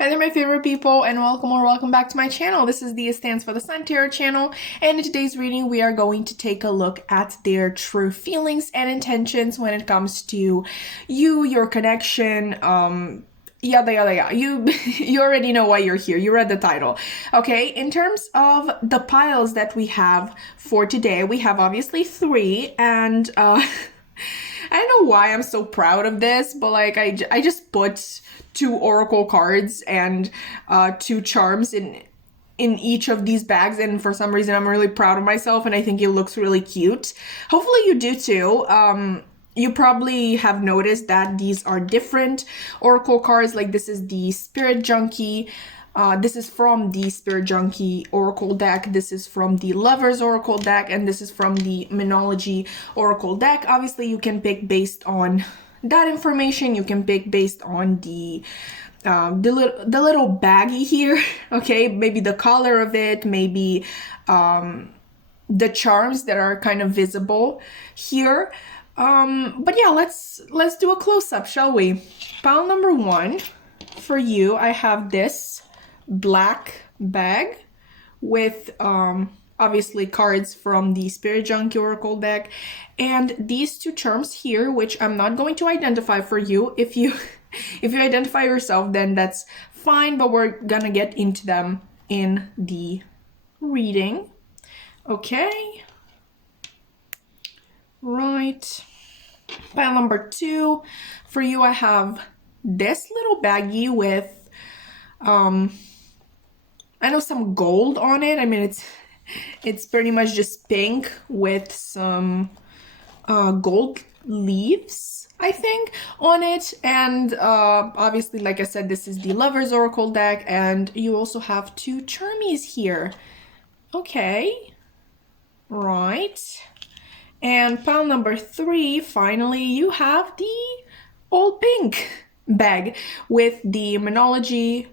Hi there, my favorite people, and welcome or welcome back to my channel. This is the Stands for the Sun Tarot channel, and in today's reading, we are going to take a look at their true feelings and intentions when it comes to you, your connection, yada yada yada. You already know why you're here. You read the title. Okay, in terms of the piles that we have for today, we have obviously three, and I don't know why I'm so proud of this, but like I just put two oracle cards and two charms in each of these bags, and for some reason I'm really proud of myself and I think it looks really cute. Hopefully you do too. You probably have noticed that these are different oracle cards. Like this is the Spirit Junkie. This is from the Spirit Junkie Oracle deck. This is from the Lovers Oracle deck, and this is from the Moonology Oracle deck. Obviously, you can pick based on that information. You can pick based on the little baggie here. Okay, maybe the color of it, maybe the charms that are kind of visible here. But yeah, let's do a close up, shall we? Pile number one for you. I have this black bag with obviously cards from the Spirit Junkie Oracle deck, and these two charms here, which I'm not going to identify for you. If you if you identify yourself, then that's fine, but we're gonna get into them in the reading. Okay, right. Pile number two for you, I have this little baggie with I know some gold on it. I mean, it's pretty much just pink with some gold leaves, I think, on it. And obviously, like I said, this is the Lovers Oracle deck, and you also have two charmies here. Okay, right. And pile number three, finally, you have the old pink bag with the Moonology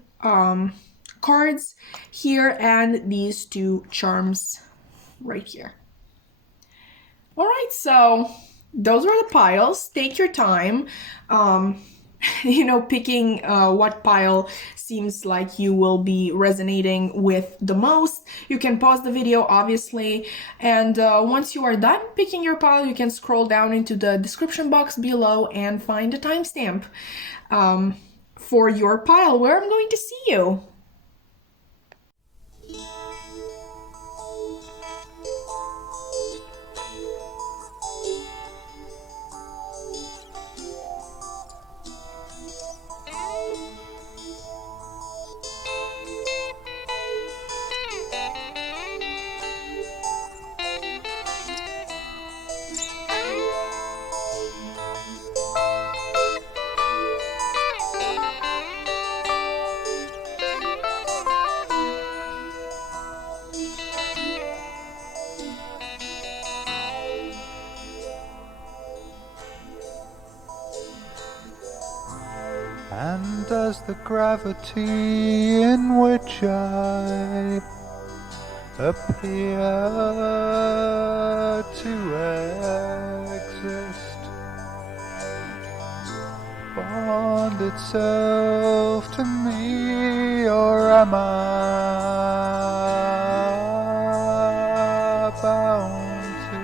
cards here and these two charms right here. All right, so those were the piles. Take your time, picking what pile seems like you will be resonating with the most. You can pause the video, obviously, and once you are done picking your pile, you can scroll down into the description box below and find a timestamp for your pile where I'm going to see you. And does the gravity in which I appear to exist bond itself to me, or am I bound to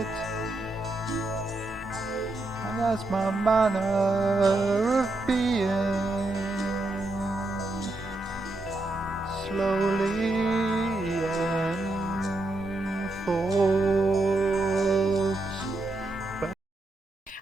it? And that's my manner of being, slowly unfolds.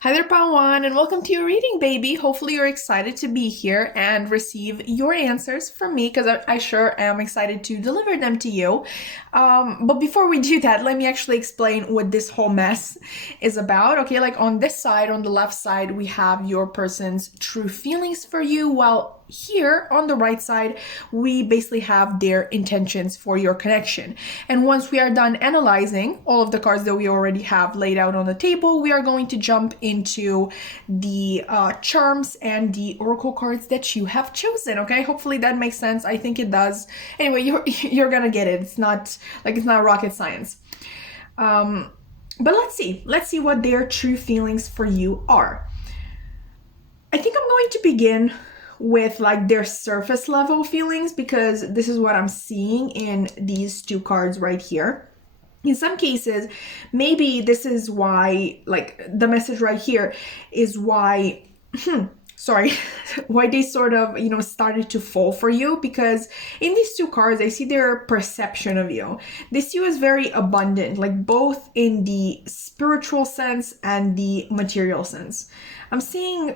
Hi there, Pawan, and welcome to your reading, baby. Hopefully you're excited to be here and receive your answers from me, because I sure am excited to deliver them to you. But before we do that, let me actually explain what this whole mess is about. Okay, like on this side, on the left side, we have your person's true feelings for you, while here on the right side, we basically have their intentions for your connection. And once we are done analyzing all of the cards that we already have laid out on the table, we are going to jump into the charms and the oracle cards that you have chosen. Okay, hopefully that makes sense. I think it does. Anyway, you're gonna get it. It's not rocket science. But let's see what their true feelings for you are. I think I'm going to begin with like their surface level feelings, because this is what I'm seeing in these two cards right here. In some cases, maybe this is why, like the message right here is why, sorry, why they sort of, you know, started to fall for you, because in these two cards, I see their perception of you. They see you as very abundant, like both in the spiritual sense and the material sense. I'm seeing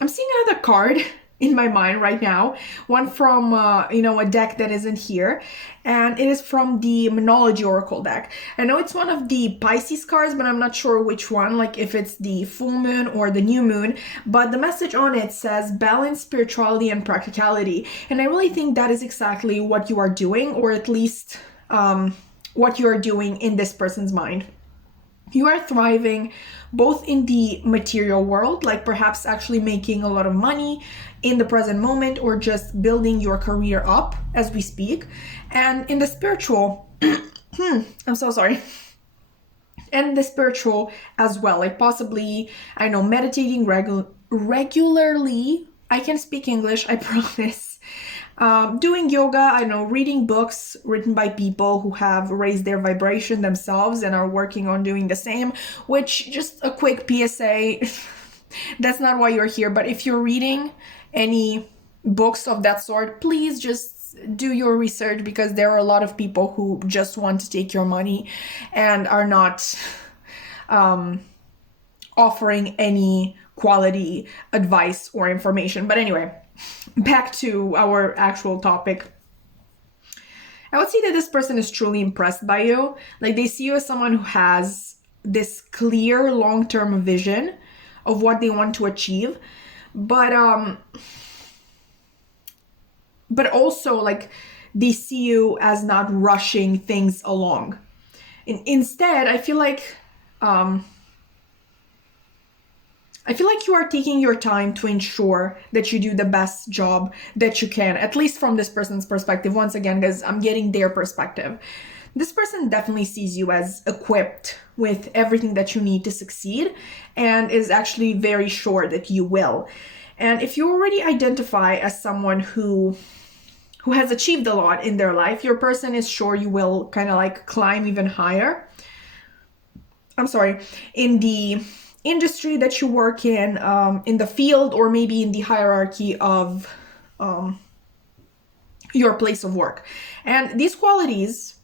another card in my mind right now, one from you know, a deck that isn't here, and it is from the Moonology Oracle deck. I know it's one of the Pisces cards, but I'm not sure which one, like if it's the full moon or the new moon, but the message on it says balance, spirituality, and practicality. And I really think that is exactly what you are doing, or at least what you are doing in this person's mind. You are thriving both in the material world, like perhaps actually making a lot of money in the present moment, or just building your career up as we speak, and in the spiritual, I'm so sorry, and the spiritual as well, like possibly, I know, meditating regularly. I can speak English, I promise. Doing yoga, I know, reading books written by people who have raised their vibration themselves and are working on doing the same, which, just a quick PSA, that's not why you're here, but if you're reading any books of that sort, please just do your research, because there are a lot of people who just want to take your money and are not offering any quality advice or information. But anyway, back to our actual topic. I would say that this person is truly impressed by you. Like, they see you as someone who has this clear long-term vision of what they want to achieve, but also, like, they see you as not rushing things along. Instead, I feel like you are taking your time to ensure that you do the best job that you can, at least from this person's perspective. Once again, guys, I'm getting their perspective. This person definitely sees you as equipped with everything that you need to succeed, and is actually very sure that you will. And if you already identify as someone who has achieved a lot in their life, your person is sure you will kind of like climb even higher. I'm sorry, in the industry that you work in the field, or maybe in the hierarchy of your place of work. And these qualities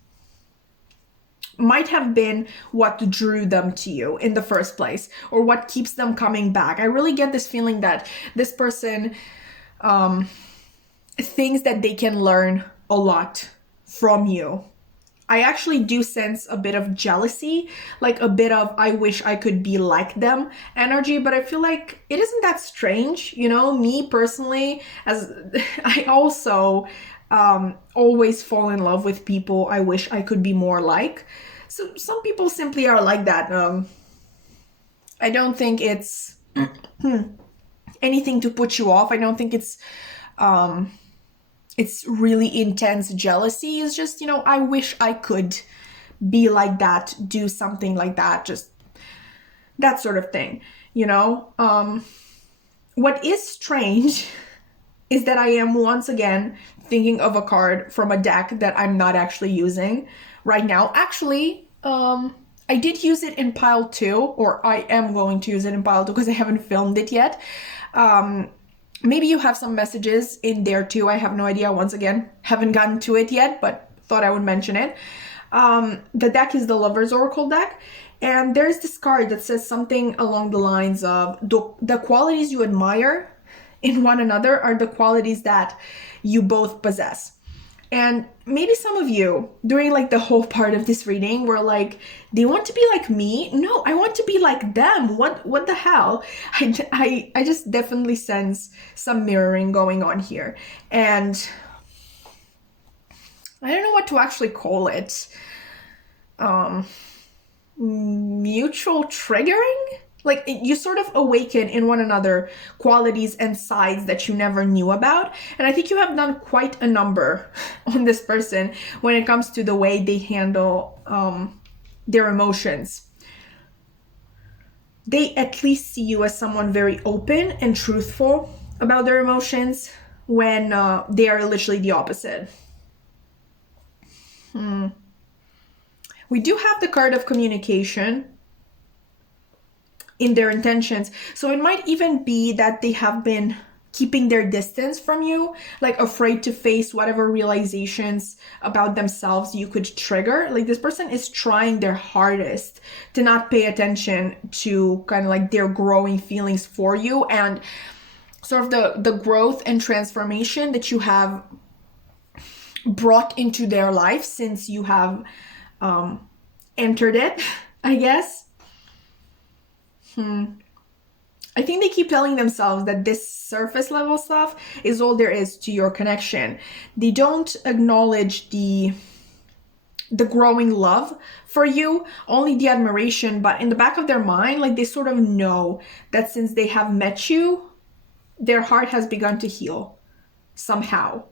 might have been what drew them to you in the first place, or what keeps them coming back. I really get this feeling that this person thinks that they can learn a lot from you. I actually do sense a bit of jealousy, like a bit of I wish I could be like them energy, but I feel like it isn't that strange, you know. Me personally, as I also always fall in love with people I wish I could be more like. So some people simply are like that. I don't think it's anything to put you off. I don't think it's really intense jealousy. It's just, you know, I wish I could be like that, do something like that, just that sort of thing, you know. What is strange is that I am once again thinking of a card from a deck that I'm not actually using right now. Actually, I did use it in pile 2, or I am going to use it in pile 2 because I haven't filmed it yet. Maybe you have some messages in there too. I have no idea. Once again, haven't gotten to it yet, but thought I would mention it. The deck is the Lover's Oracle deck. And there's this card that says something along the lines of the qualities you admire in one another are the qualities that you both possess. And maybe some of you, during like the whole part of this reading, were like, they want to be like me? No, I want to be like them. What the hell? I just definitely sense some mirroring going on here. And I don't know what to actually call it. Mutual triggering? Like, you sort of awaken in one another qualities and sides that you never knew about. And I think you have done quite a number on this person when it comes to the way they handle their emotions. They at least see you as someone very open and truthful, about their emotions when they are literally the opposite. We do have the card of communication in their intentions. So it might even be that they have been keeping their distance from you, like afraid to face whatever realizations about themselves you could trigger. Like this person is trying their hardest to not pay attention to kind of like their growing feelings for you and sort of the growth and transformation that you have brought into their life since you have entered it, I guess. I think they keep telling themselves that this surface level stuff is all there is to your connection. They don't acknowledge the growing love for you, only the admiration, but in the back of their mind, like they sort of know that since they have met you, their heart has begun to heal somehow.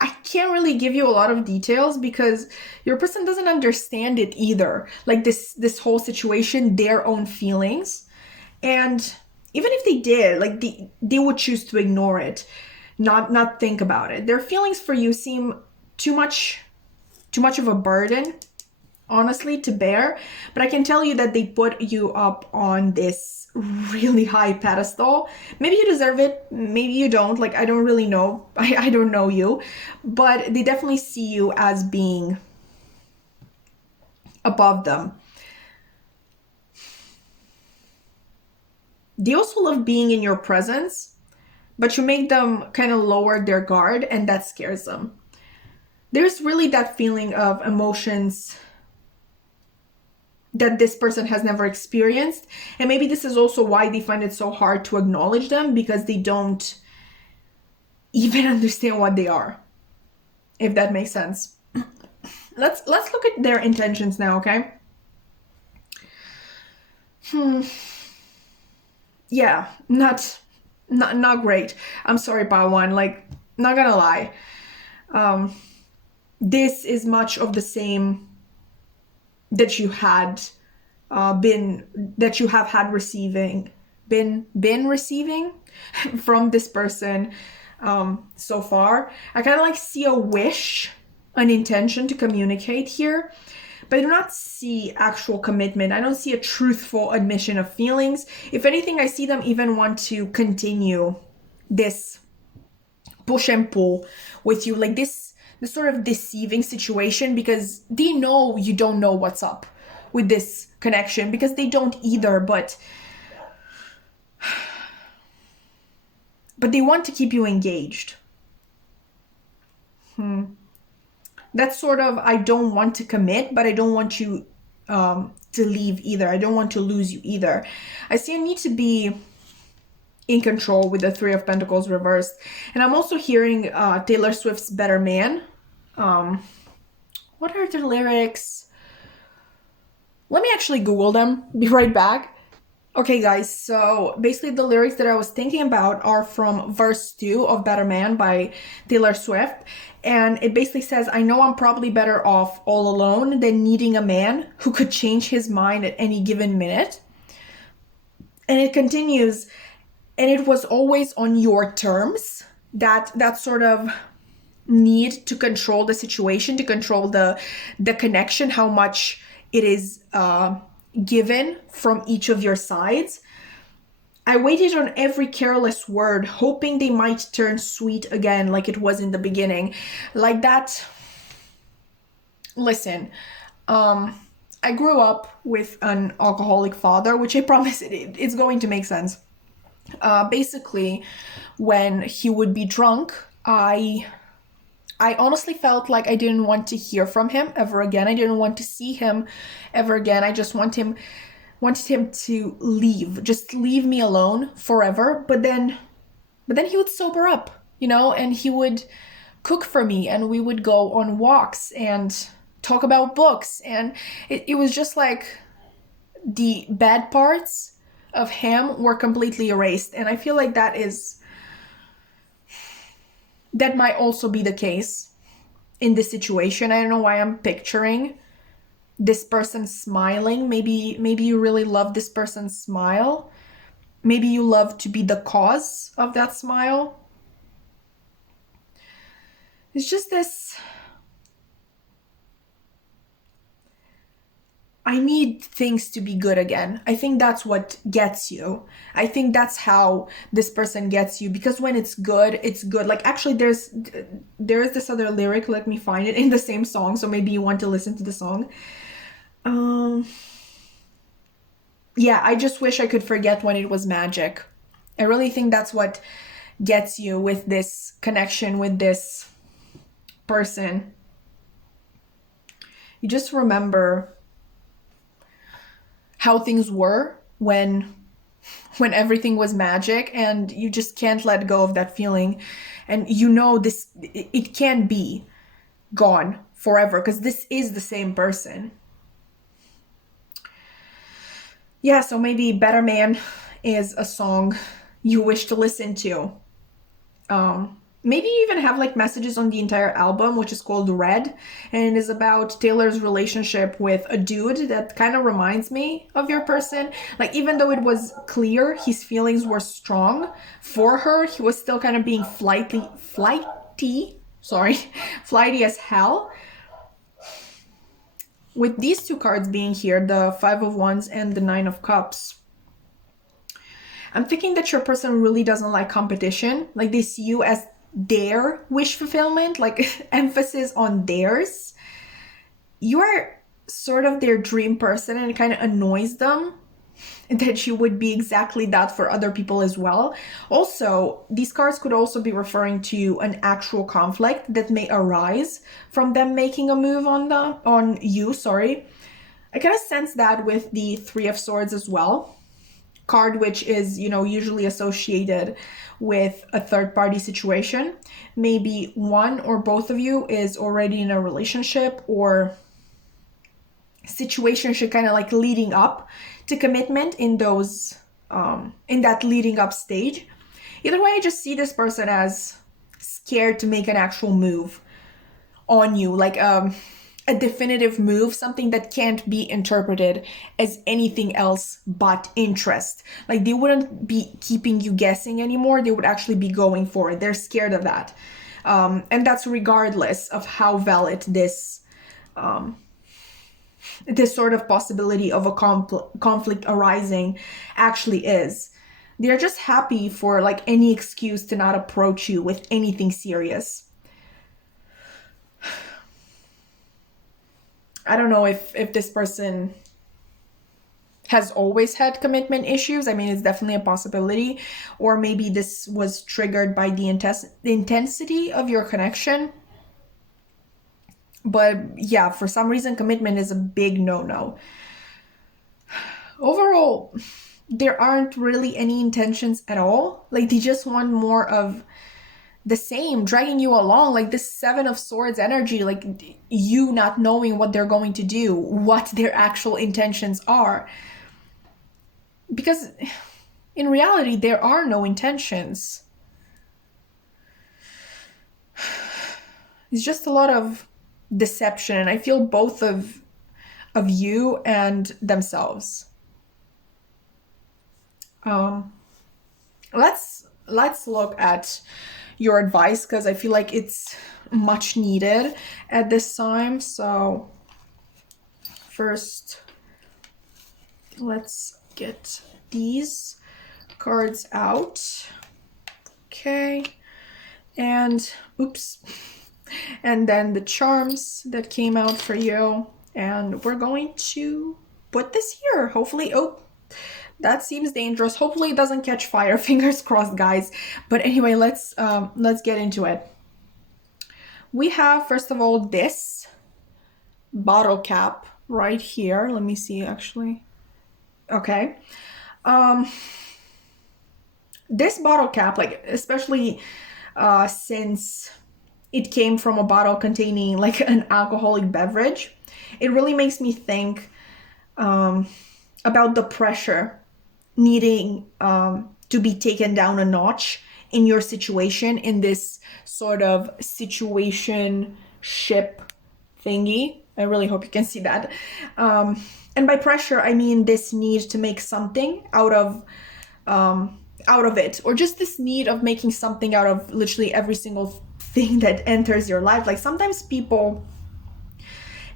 I can't really give you a lot of details because your person doesn't understand it either. Like this whole situation, their own feelings. And even if they did, like they would choose to ignore it, not think about it. Their feelings for you seem too much of a burden, honestly, to bear. But I can tell you that they put you up on this really high pedestal. Maybe you deserve it, maybe you don't. Like, I don't really know. I don't know you. But they definitely see you as being above them. They also love being in your presence, but you make them kind of lower their guard, and that scares them. There's really that feeling of emotions that this person has never experienced. And maybe this is also why they find it so hard to acknowledge them, because they don't even understand what they are, if that makes sense. Let's look at their intentions now, okay? Yeah, not great. I'm sorry, Pawan. Like, not gonna lie. This is much of the same that you had been receiving from this person so far. I kind of like see a wish, an intention to communicate here, but I do not see actual commitment. I don't see a truthful admission of feelings. If anything, I see them even want to continue this push and pull with you, like this sort of deceiving situation, because they know you don't know what's up with this connection, because they don't either, but they want to keep you engaged. That's sort of, I don't want to commit, but I don't want you to leave either. I don't want to lose you either. I see a need to be in control with the Three of Pentacles reversed. And I'm also hearing Taylor Swift's Better Man. What are the lyrics? Let me actually Google them. Be right back. Okay, guys, so basically the lyrics that I was thinking about are from verse 2 of Better Man by Taylor Swift. And it basically says, I know I'm probably better off all alone than needing a man who could change his mind at any given minute. And it continues, and it was always on your terms. That sort of need to control the situation, to control the connection, how much it is given from each of your sides. I waited on every careless word, hoping they might turn sweet again like it was in the beginning. Like that. Listen, I grew up with an alcoholic father, which I promise it's going to make sense. Basically, when he would be drunk, I honestly felt like I didn't want to hear from him ever again. I didn't want to see him ever again. I just wanted him to leave. Just leave me alone forever. But then he would sober up, and he would cook for me, and we would go on walks and talk about books. And it was just like the bad parts of him were completely erased. And I feel like that might also be the case in this situation. I don't know why I'm picturing this person smiling. Maybe you really love this person's smile. Maybe you love to be the cause of that smile. It's just this, I need things to be good again. I think that's what gets you. I think that's how this person gets you, because when it's good, it's good. Like, actually, there is this other lyric. Let me find it in the same song, so maybe you want to listen to the song. Yeah, I just wish I could forget when it was magic. I really think that's what gets you with this connection with this person. You just remember how things were when everything was magic, and you just can't let go of that feeling. And you know this, it can't be gone forever, because this is the same person. Yeah, so maybe Better Man is a song you wish to listen to. Maybe you even have like messages on the entire album, which is called Red, and it is about Taylor's relationship with a dude that kind of reminds me of your person. Like, even though it was clear his feelings were strong for her, he was still kind of being flighty as hell. With these two cards being here, the Five of Wands and the Nine of Cups, I'm thinking that your person really doesn't like competition. Like, they see you as their wish fulfillment, like emphasis on theirs. You are sort of their dream person, and it kind of annoys them that you would be exactly that for other people as well. Also, these cards could also be referring to an actual conflict that may arise from them making a move on you, sorry. I kind of sense that with the Three of Swords as well, card which is, you know, usually associated with a third party situation. Maybe one or both of you is already in a relationship or situation, should kind of like leading up to commitment in those in that leading up stage. Either way, I just see this person as scared to make an actual move on you, like a definitive move, something that can't be interpreted as anything else but interest. Like, they wouldn't be keeping you guessing anymore. They would actually be going for it. They're scared of that. And that's regardless of how valid this sort of possibility of a conflict arising actually is. They're just happy for like any excuse to not approach you with anything serious. I don't know if this person has always had commitment issues. I mean, it's definitely a possibility. Or maybe this was triggered by the intensity of your connection. But yeah, for some reason, commitment is a big no-no. Overall, there aren't really any intentions at all. Like, they just want more of the same, dragging you along, like this Seven of Swords energy, like you not knowing what they're going to do, what their actual intentions are. Because in reality, there are no intentions. It's just a lot of deception, and I feel both of you and themselves. Let's look at your advice, because I feel like it's much needed at this time. So first, let's get these cards out. Okay. And oops. And then the charms that came out for you. And we're going to put this here. Hopefully, oh, that seems dangerous. Hopefully it doesn't catch fire. Fingers crossed, guys. But anyway, let's get into it. We have, first of all, this bottle cap right here. Let me see, actually. Okay. This bottle cap, like, especially since it came from a bottle containing like an alcoholic beverage, it really makes me think about the pressure needing to be taken down a notch in your situation, in this sort of situation ship thingy. I really hope you can see that. And by pressure, I mean this need to make something out of out of it, or just this need of making something out of literally every single thing that enters your life. Like sometimes people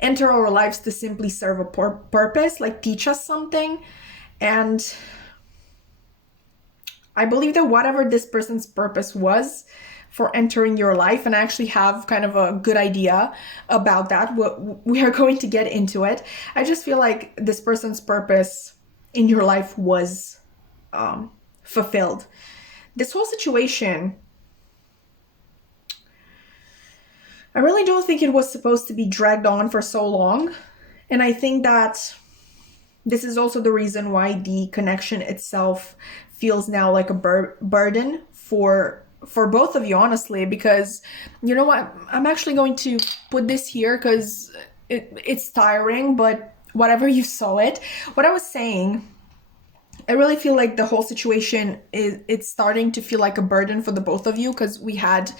enter our lives to simply serve a purpose, like teach us something. And I believe that whatever this person's purpose was for entering your life, and I actually have kind of a good idea about that, we are going to get into it. I just feel like this person's purpose in your life was fulfilled. This whole situation, I really don't think it was supposed to be dragged on for so long. And I think that this is also the reason why the connection itself feels now like a burden for both of you, honestly, because you know what? I'm actually going to put this here because it's tiring, but whatever, you saw it. What I was saying, I really feel like the whole situation it's starting to feel like a burden for the both of you, because we had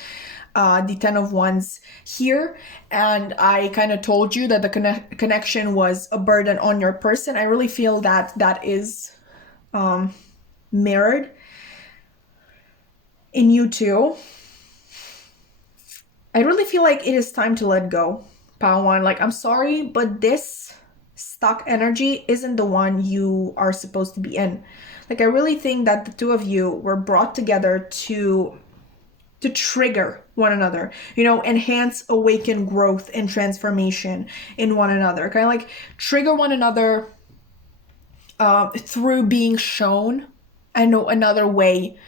the 10 of Wands here, and I kind of told you that the connection was a burden on your person. I really feel that that is mirrored in you too. I really feel like it is time to let go, Pawan. Like, I'm sorry, but this stuck energy isn't the one you are supposed to be in. Like, I really think that the two of you were brought together to trigger one another, you know, enhance, awaken growth and transformation in one another. Kind of like trigger one another through being shown, I know, another way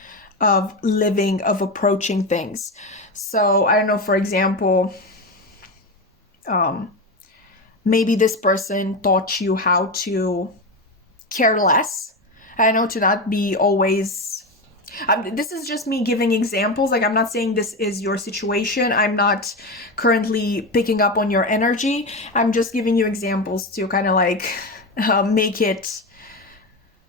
of living, of approaching things. So I don't know, for example, maybe this person taught you how to care less. I know, to not be always this is just me giving examples. Like, I'm not saying this is your situation. I'm not currently picking up on your energy. I'm just giving you examples to kind of like make it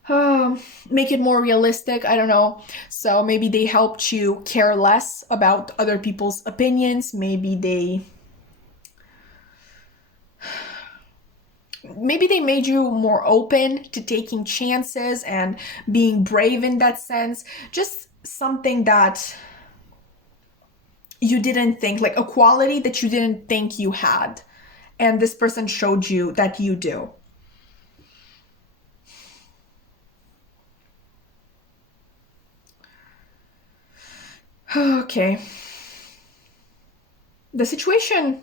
more realistic. I don't know. So maybe they helped you care less about other people's opinions. Maybe they made you more open to taking chances and being brave in that sense. Just something that you didn't think, like a quality that you didn't think you had, and this person showed you that you do. Okay. The situation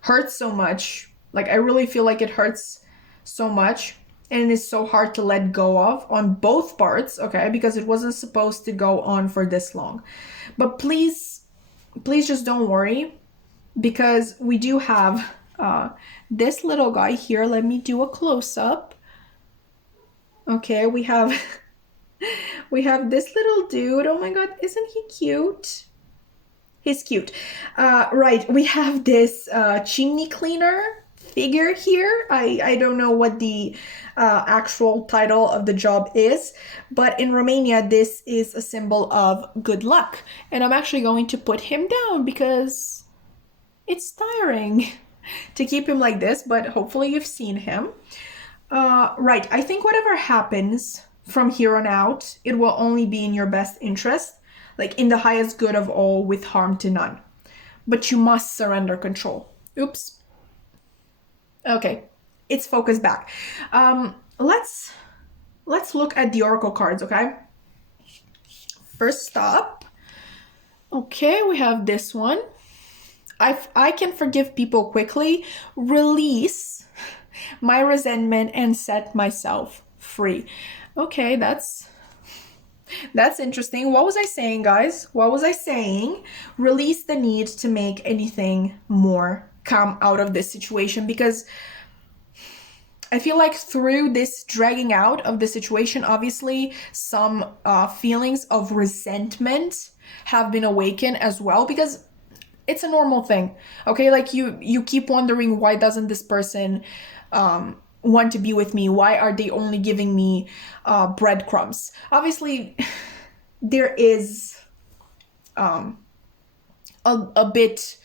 hurts so much. Like, I really feel like it hurts so much, and it is so hard to let go of on both parts, okay? Because it wasn't supposed to go on for this long. But please just don't worry, because we do have this little guy here. Let me do a close-up. Okay, we have this little dude. Oh my god, isn't he cute? He's cute. Right, we have this chimney cleaner figure here. I don't know what the actual title of the job is, but in Romania, this is a symbol of good luck. And I'm actually going to put him down because it's tiring to keep him like this, but hopefully you've seen him. Right, I think whatever happens from here on out, it will only be in your best interest, like in the highest good of all, with harm to none. But you must surrender control. Oops. Okay, it's focused back. Let's look at the oracle cards, okay? First up, okay, we have this one. I can forgive people quickly, release my resentment, and set myself free. Okay, that's interesting. What was I saying, guys? What was I saying? Release the need to make anything more come out of this situation, because I feel like through this dragging out of the situation, obviously some feelings of resentment have been awakened as well, because it's a normal thing, okay? Like, you keep wondering, why doesn't this person want to be with me? Why are they only giving me breadcrumbs? Obviously, there is a bit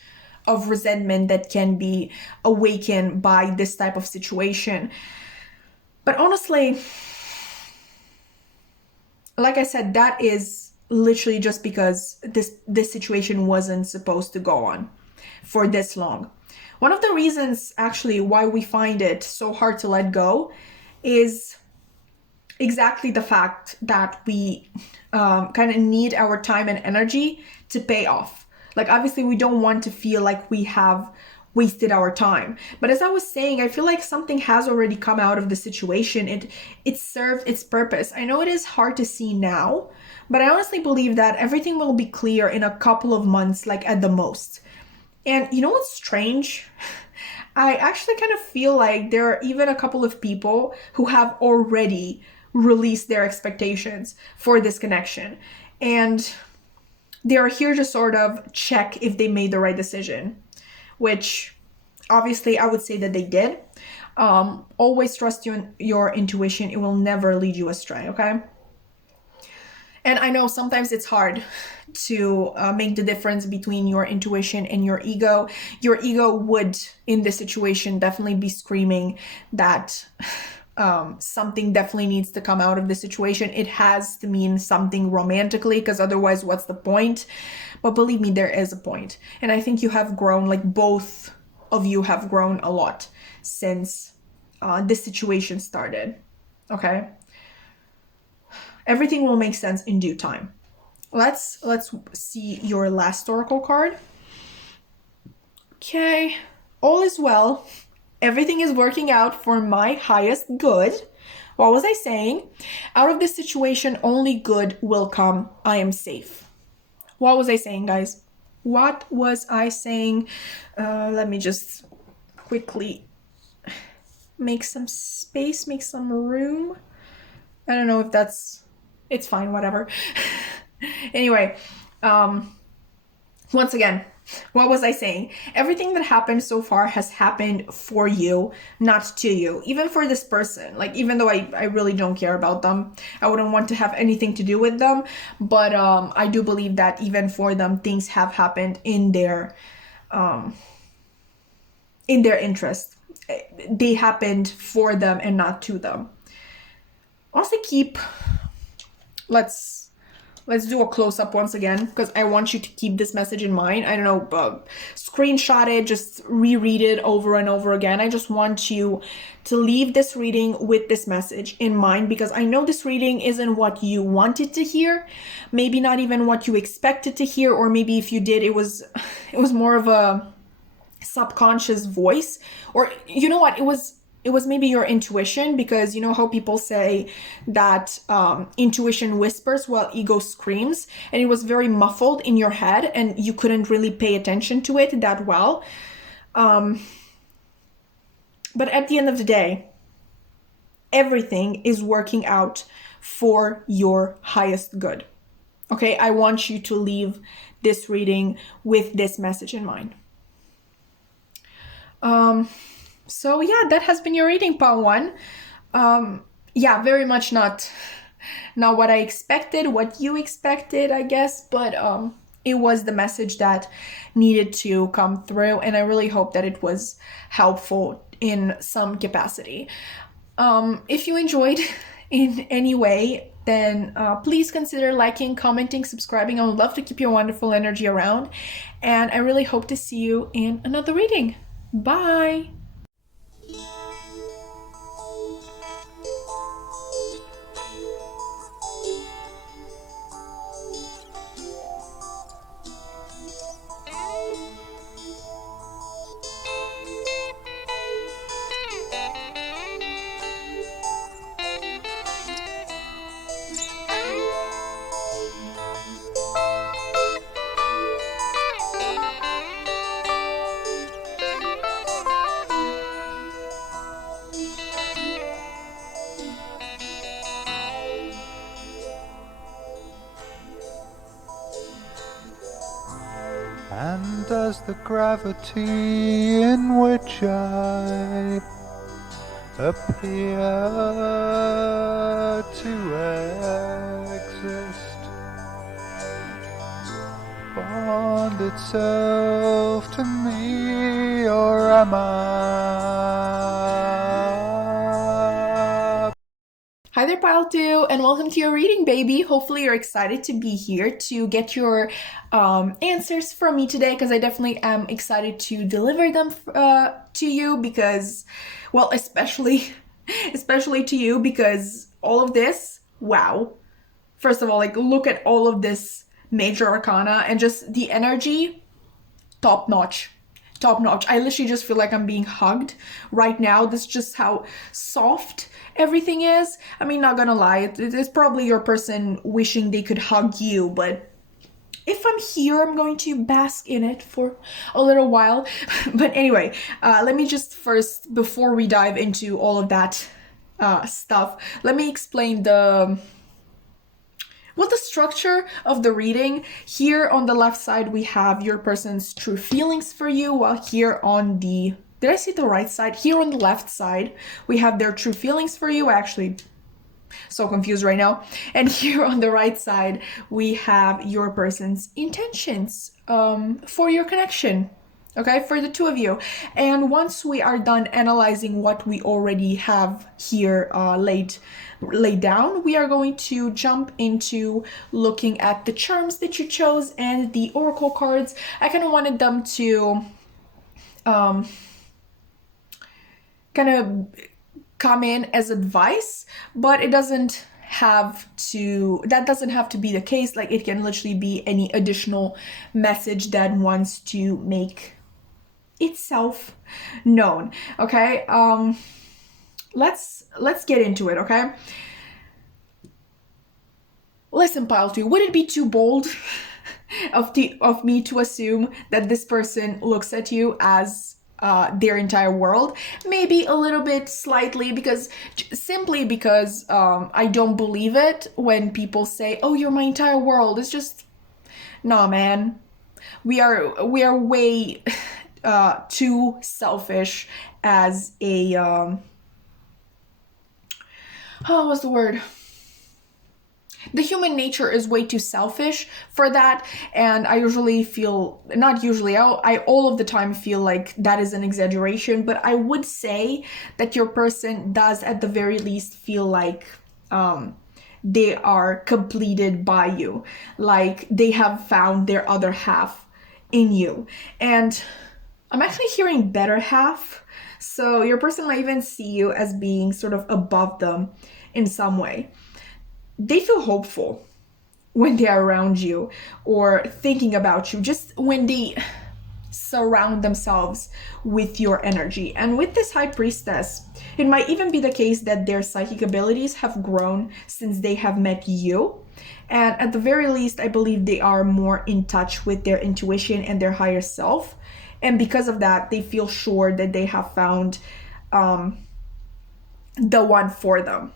of resentment that can be awakened by this type of situation. But honestly, like I said, that is literally just because this situation wasn't supposed to go on for this long. One of the reasons actually why we find it so hard to let go is exactly the fact that we kind of need our time and energy to pay off. Like, obviously, we don't want to feel like we have wasted our time. But as I was saying, I feel like something has already come out of the situation. It served its purpose. I know it is hard to see now, but I honestly believe that everything will be clear in a couple of months, like at the most. And you know what's strange? I actually kind of feel like there are even a couple of people who have already released their expectations for this connection. And they are here to sort of check if they made the right decision, which obviously I would say that they did. Always trust your intuition. It will never lead you astray, okay? And I know sometimes it's hard to make the difference between your intuition and your ego. Your ego would, in this situation, definitely be screaming that something definitely needs to come out of the situation. It has to mean something romantically, because otherwise, what's the point? But believe me, there is a point. And I think you have grown, like both of you have grown a lot since this situation started, okay? Everything will make sense in due time. Let's see your last oracle card. Okay, all is well. Everything is working out for my highest good. What was I saying? Out of this situation, only good will come. I am safe. What was I saying, guys? What was I saying? Let me just quickly make some space, make some room. I don't know if it's fine, whatever. Anyway, once again, what was I saying? Everything that happened so far has happened for you, not to you. Even for this person, like, even though I really don't care about them, I wouldn't want to have anything to do with them, but I do believe that even for them, things have happened in their interest. They happened for them and not to them. Also let's do a close-up once again, because I want you to keep this message in mind. I don't know, screenshot it, just reread it over and over again. I just want you to leave this reading with this message in mind, because I know this reading isn't what you wanted to hear, maybe not even what you expected to hear, or maybe if you did, it was more of a subconscious voice, or you know what, it was maybe your intuition, because you know how people say that intuition whispers while ego screams, and it was very muffled in your head and you couldn't really pay attention to it that well. But at the end of the day, everything is working out for your highest good. Okay, I want you to leave this reading with this message in mind. So yeah, that has been your reading, part one. Yeah, very much not what I expected, what you expected, I guess, but it was the message that needed to come through, and I really hope that it was helpful in some capacity. If you enjoyed in any way, then please consider liking, commenting, subscribing. I would love to keep your wonderful energy around, and I really hope to see you in another reading. Bye! And does the gravity in which I appear to exist bond itself to me, or am I? Hi there, Pile 2, and welcome to your reading, baby. Hopefully you're excited to be here to get your answers from me today, because I definitely am excited to deliver them to you, because, well, especially to you, because all of this, wow. First of all, like, look at all of this major arcana and just the energy, top notch. Top notch. I literally just feel like I'm being hugged right now. This is just how soft everything is. I mean, not gonna lie, it's probably your person wishing they could hug you, but if I'm here, I'm going to bask in it for a little while. But anyway, let me just first, before we dive into all of that stuff, let me explain the structure of the reading. Here on the left side, we have your person's true feelings for you, while here on the, did I see the right side? Here on the left side, we have their true feelings for you. Actually, so confused right now. And here on the right side, we have your person's intentions for your connection. Okay, for the two of you. And once we are done analyzing what we already have here laid down, we are going to jump into looking at the charms that you chose and the oracle cards. I kind of wanted them to kind of come in as advice, but it doesn't have to, that doesn't have to be the case. Like, it can literally be any additional message that wants to make itself known. Okay, let's get into it. Okay, listen, Pile 2, would it be too bold of me to assume that this person looks at you as their entire world? Maybe a little bit, slightly, because simply because I don't believe it when people say, oh, you're my entire world. It's just, nah, man, we are way too selfish as a what's the word? The human nature is way too selfish for that, and I usually feel, not usually, I all of the time feel like that is an exaggeration, but I would say that your person does at the very least feel like they are completed by you, like they have found their other half in you. And I'm actually hearing better half, so your person might even see you as being sort of above them in some way. They feel hopeful when they are around you or thinking about you, just when they surround themselves with your energy. And with this High Priestess, it might even be the case that their psychic abilities have grown since they have met you. And at the very least, I believe they are more in touch with their intuition and their higher self. And because of that, they feel sure that they have found the one for them.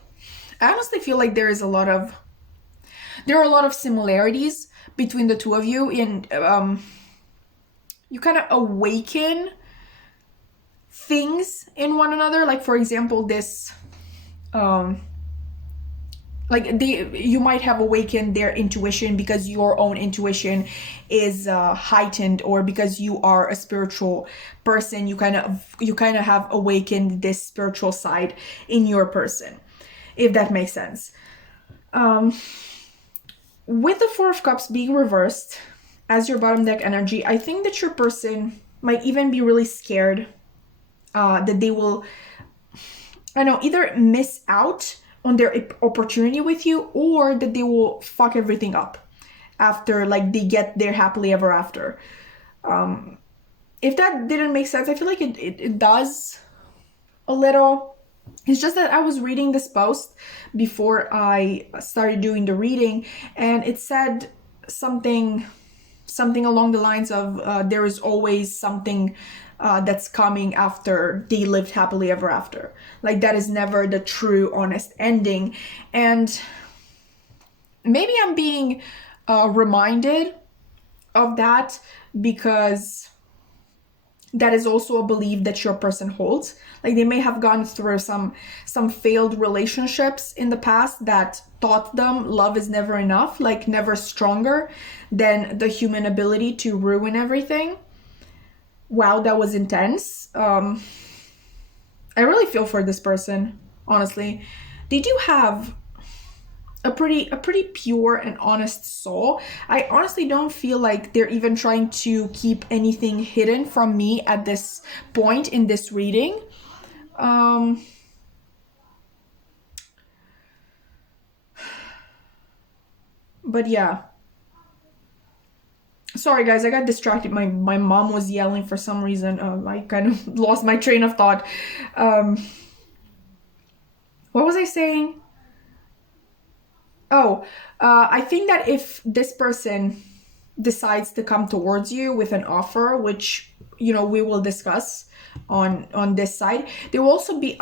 I honestly feel like there are a lot of similarities between the two of you, and you kind of awaken things in one another. Like, for example, this you might have awakened their intuition because your own intuition is heightened, or because you are a spiritual person, you kind of have awakened this spiritual side in your person, if that makes sense. With the Four of Cups being reversed as your bottom deck energy, I think that your person might even be really scared that they will, I don't know, either miss out on their opportunity with you, or that they will fuck everything up after, like, they get their happily ever after. If that didn't make sense, I feel like it does a little. It's just that I was reading this post before I started doing the reading, and it said something along the lines of there is always something that's coming after they lived happily ever after. Like, that is never the true, honest ending. And maybe I'm being reminded of that because that is also a belief that your person holds. Like, they may have gone through some failed relationships in the past that taught them love is never enough, like never stronger than the human ability to ruin everything. Wow, that was intense. I really feel for this person, honestly. They do have a pretty pure and honest soul. I honestly don't feel like they're even trying to keep anything hidden from me at this point in this reading. But yeah. Sorry guys, I got distracted. My mom was yelling for some reason. I kind of lost my train of thought. What was I saying? Oh, I think that if this person decides to come towards you with an offer, which we will discuss on this side, they will also be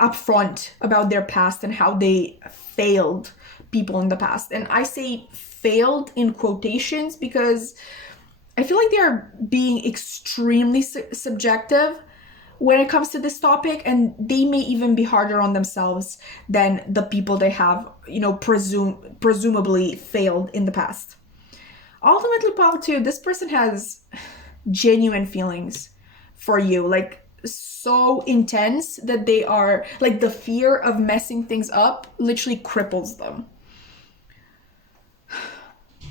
upfront about their past and how they failed people in the past. And I say failed in quotations because I feel like they are being extremely subjective when it comes to this topic, and they may even be harder on themselves than the people they have, presumably failed in the past. Ultimately, Paul, too, this person has genuine feelings for you, like so intense that they are like the fear of messing things up literally cripples them.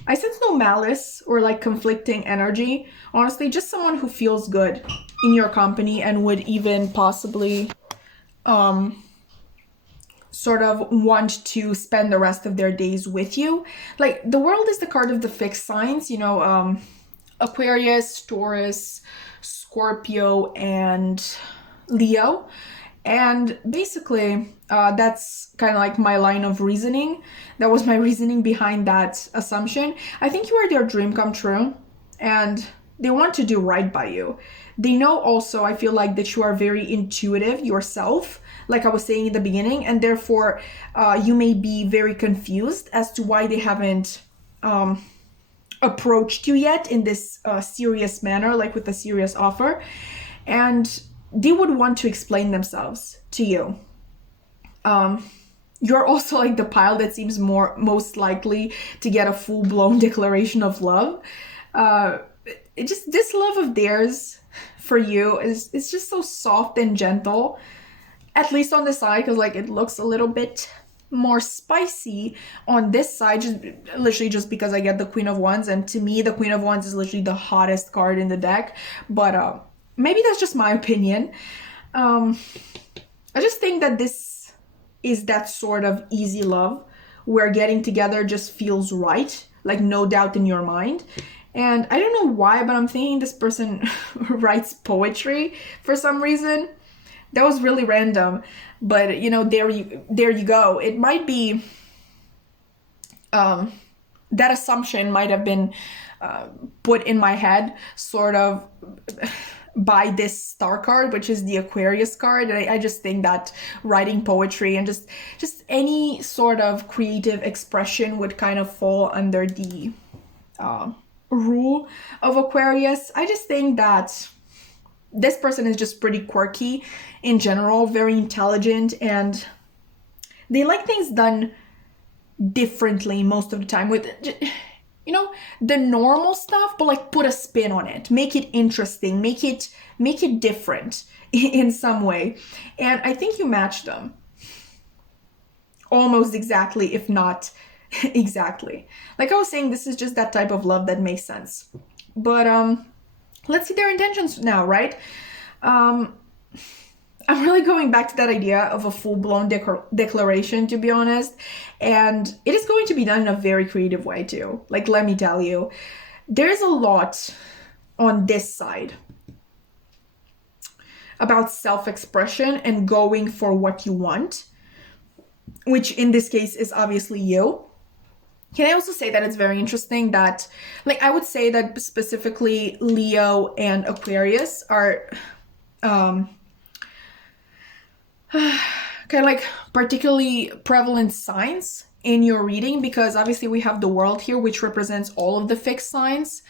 I sense no malice or like conflicting energy. Honestly, just someone who feels good in your company and would even possibly sort of want to spend the rest of their days with you. Like the world is the card of the fixed signs, Aquarius, Taurus, Scorpio, and Leo. And basically, that's kind of like my line of reasoning. That was my reasoning behind that assumption. I think you are their dream come true, and they want to do right by you. They know also, I feel like, that you are very intuitive yourself, like I was saying in the beginning, and therefore you may be very confused as to why they haven't approached you yet in this serious manner, like with a serious offer. And they would want to explain themselves to you. You're also like the pile that seems most likely to get a full-blown declaration of love. This love of theirs for you is just so soft and gentle, at least on the side, because like it looks a little bit more spicy on this side, literally just because I get the Queen of Wands, and to me the Queen of Wands is literally the hottest card in the deck. But maybe that's just my opinion. I just think that this is that sort of easy love where getting together just feels right, like no doubt in your mind. And I don't know why, but I'm thinking this person writes poetry for some reason. That was really random, but there you go. It might be that assumption might have been put in my head sort of by this star card, which is the Aquarius card. And I just think that writing poetry and just any sort of creative expression would kind of fall under the rule of Aquarius. I just think that this person is just pretty quirky in general, very intelligent, and they like things done differently most of the time with the normal stuff, but like put a spin on it, make it interesting, make it different in some way. And I think you match them almost exactly, if not exactly. Like I was saying, this is just that type of love that makes sense. But let's see their intentions now, right? I'm really going back to that idea of a full-blown declaration, to be honest. And it is going to be done in a very creative way, too. Like, let me tell you, there's a lot on this side about self-expression and going for what you want, which in this case is obviously you. Can I also say that it's very interesting that, like, I would say that specifically Leo and Aquarius are kind of like particularly prevalent signs in your reading, because obviously we have the world here, which represents all of the fixed signs,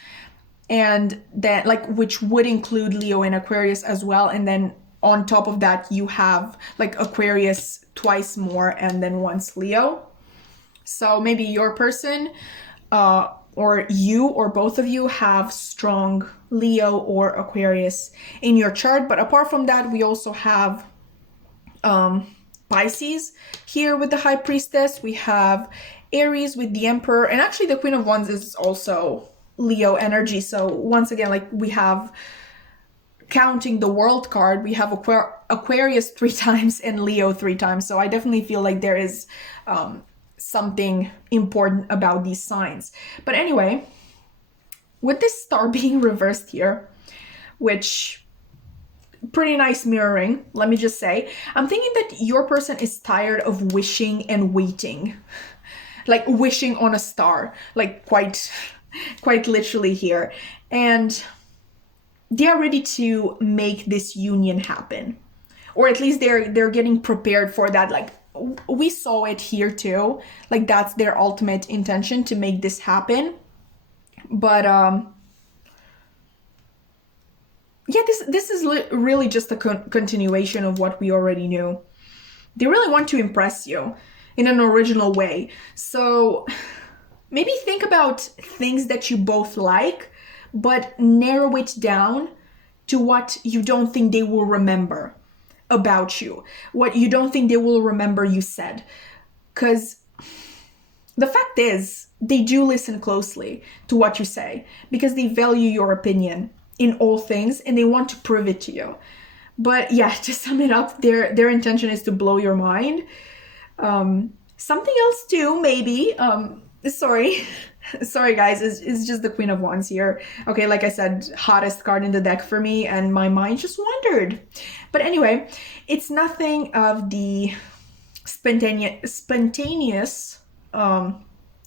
and then like which would include Leo and Aquarius as well. And then on top of that, you have like Aquarius twice more and then once Leo. So maybe your person or you or both of you have strong Leo or Aquarius in your chart. But apart from that, we also have Pisces here with the High Priestess. We have Aries with the Emperor, and actually the Queen of Wands is also Leo energy. So once again, like we have, counting the World card, we have Aquarius 3 times and Leo 3 times. So I definitely feel like there is something important about these signs. But anyway, with this star being reversed here, which pretty nice mirroring, let me just say, I'm thinking that your person is tired of wishing and waiting, like wishing on a star, like quite literally here, and they're ready to make this union happen, or at least they're getting prepared for that. Like we saw it here too, like that's their ultimate intention, to make this happen. But yeah, this is really just a continuation of what we already knew. They really want to impress you in an original way. So maybe think about things that you both like, but narrow it down to what you don't think they will remember about you, what you don't think they will remember you said. Because the fact is, they do listen closely to what you say because they value your opinion in all things and they want to prove it to you. But yeah, to sum it up, their intention is to blow your mind. Something else too, maybe. Sorry guys, it's just the Queen of Wands here. Okay, like I said, hottest card in the deck for me, and my mind just wandered. But anyway, it's nothing of the spontaneous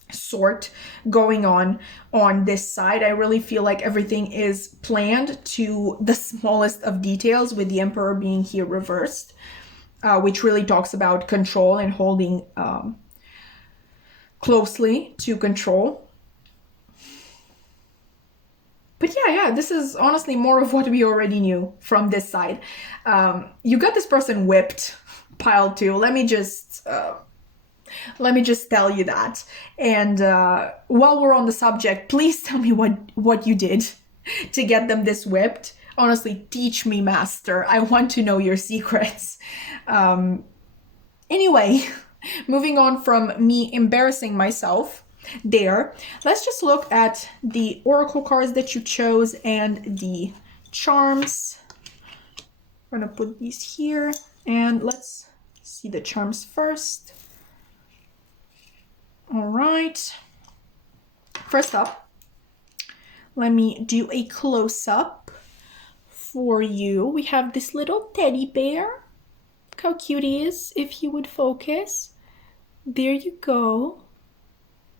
sort going on this side. I really feel like everything is planned to the smallest of details, with the Emperor being here reversed, which really talks about control and holding closely to control. But yeah, this is honestly more of what we already knew from this side. You got this person whipped, pile 2. Let me just tell you that. And while we're on the subject, please tell me what you did to get them this whipped. Honestly, teach me, master. I want to know your secrets. Anyway, moving on from me embarrassing myself there, let's just look at the oracle cards that you chose and the charms. I'm gonna put these here, and let's see the charms first. All right. First up, let me do a close-up for you. We have this little teddy bear. Look how cute he is, if you would focus. There you go.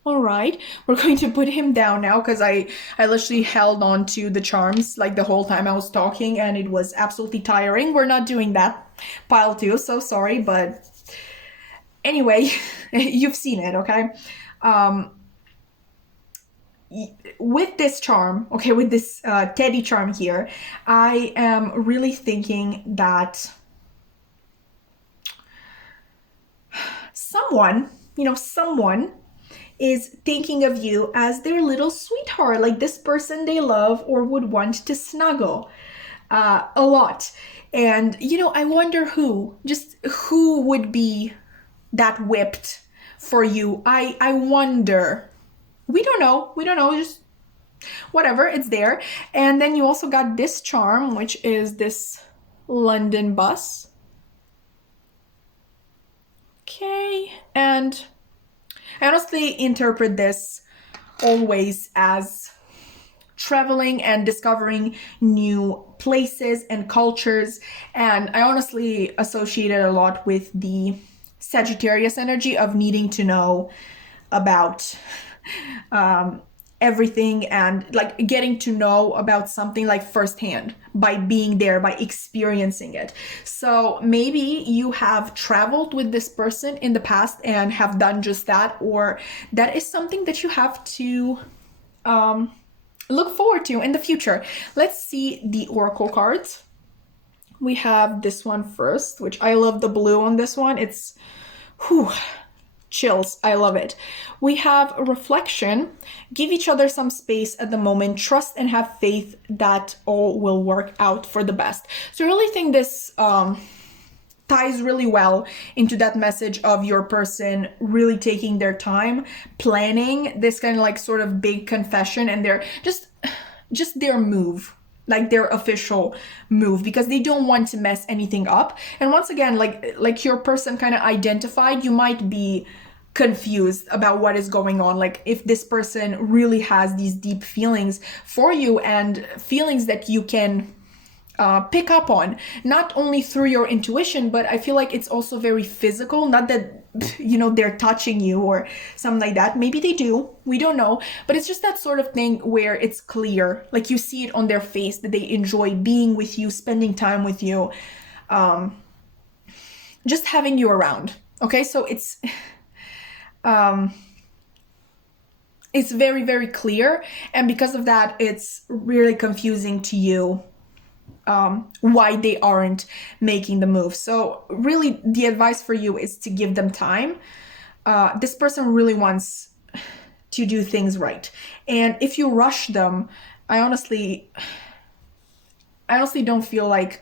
All right, we're going to put him down now because I literally held on to the charms like the whole time I was talking, and it was absolutely tiring. We're not doing that, pile 2, so sorry, but anyway, you've seen it, okay? With this charm, okay, with this teddy charm here, I am really thinking that someone is thinking of you as their little sweetheart, like this person they love or would want to snuggle a lot. And, I wonder who would be that whipped for you. I wonder. We don't know, just whatever, it's there. And then you also got this charm, which is this London bus. Okay, and I honestly interpret this always as traveling and discovering new places and cultures, and I honestly associate it a lot with the Sagittarius energy of needing to know about everything and like getting to know about something like firsthand by being there, by experiencing it. So maybe you have traveled with this person in the past and have done just that, or that is something that you have to look forward to in the future. Let's see the oracle cards. We have this one first, which I love the blue on this one. It's chills. I love it. We have a reflection. Give each other some space at the moment. Trust and have faith that all will work out for the best. So I really think this ties really well into that message of your person really taking their time planning this kind of like sort of big confession, and they're just their move, like their official move, because they don't want to mess anything up. And once again, like your person kind of identified, you might be confused about what is going on, like if this person really has these deep feelings for you, and feelings that you can pick up on, not only through your intuition, but I feel like it's also very physical. Not that, you know, they're touching you or something like that. Maybe they do, we don't know, but it's just that sort of thing where it's clear, like you see it on their face that they enjoy being with you, spending time with you, just having you around. Okay, so it's very, very clear, and because of that, it's really confusing to you why they aren't making the move. So really, the advice for you is to give them time. This person really wants to do things right, and if you rush them, I honestly don't feel like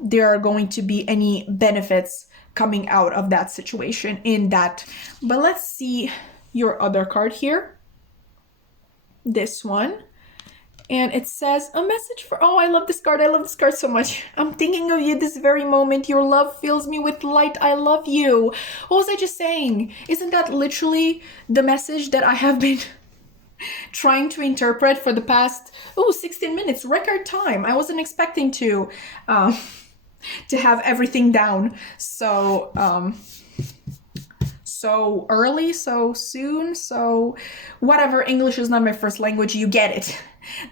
there are going to be any benefits coming out of that situation in that. But let's see your other card here, this one. And it says a message for, oh, I love this card. I love this card so much. I'm thinking of you this very moment. Your love fills me with light. I love you. What was I just saying? Isn't that literally the message that I have been trying to interpret for the past 16 minutes, record time? I wasn't expecting to have everything down so early, so soon, so whatever. English is not my first language, you get it.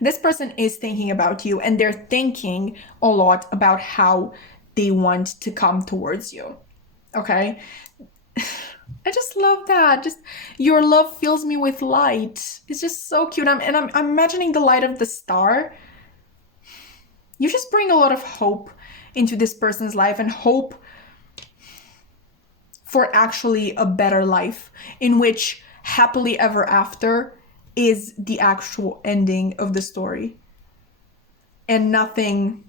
This person is thinking about you, and they're thinking a lot about how they want to come towards you. Okay? I just love that. Just, your love fills me with light. It's just so cute. I'm imagining the light of the star. You just bring a lot of hope into this person's life, and hope for actually a better life in which happily ever after is the actual ending of the story, and nothing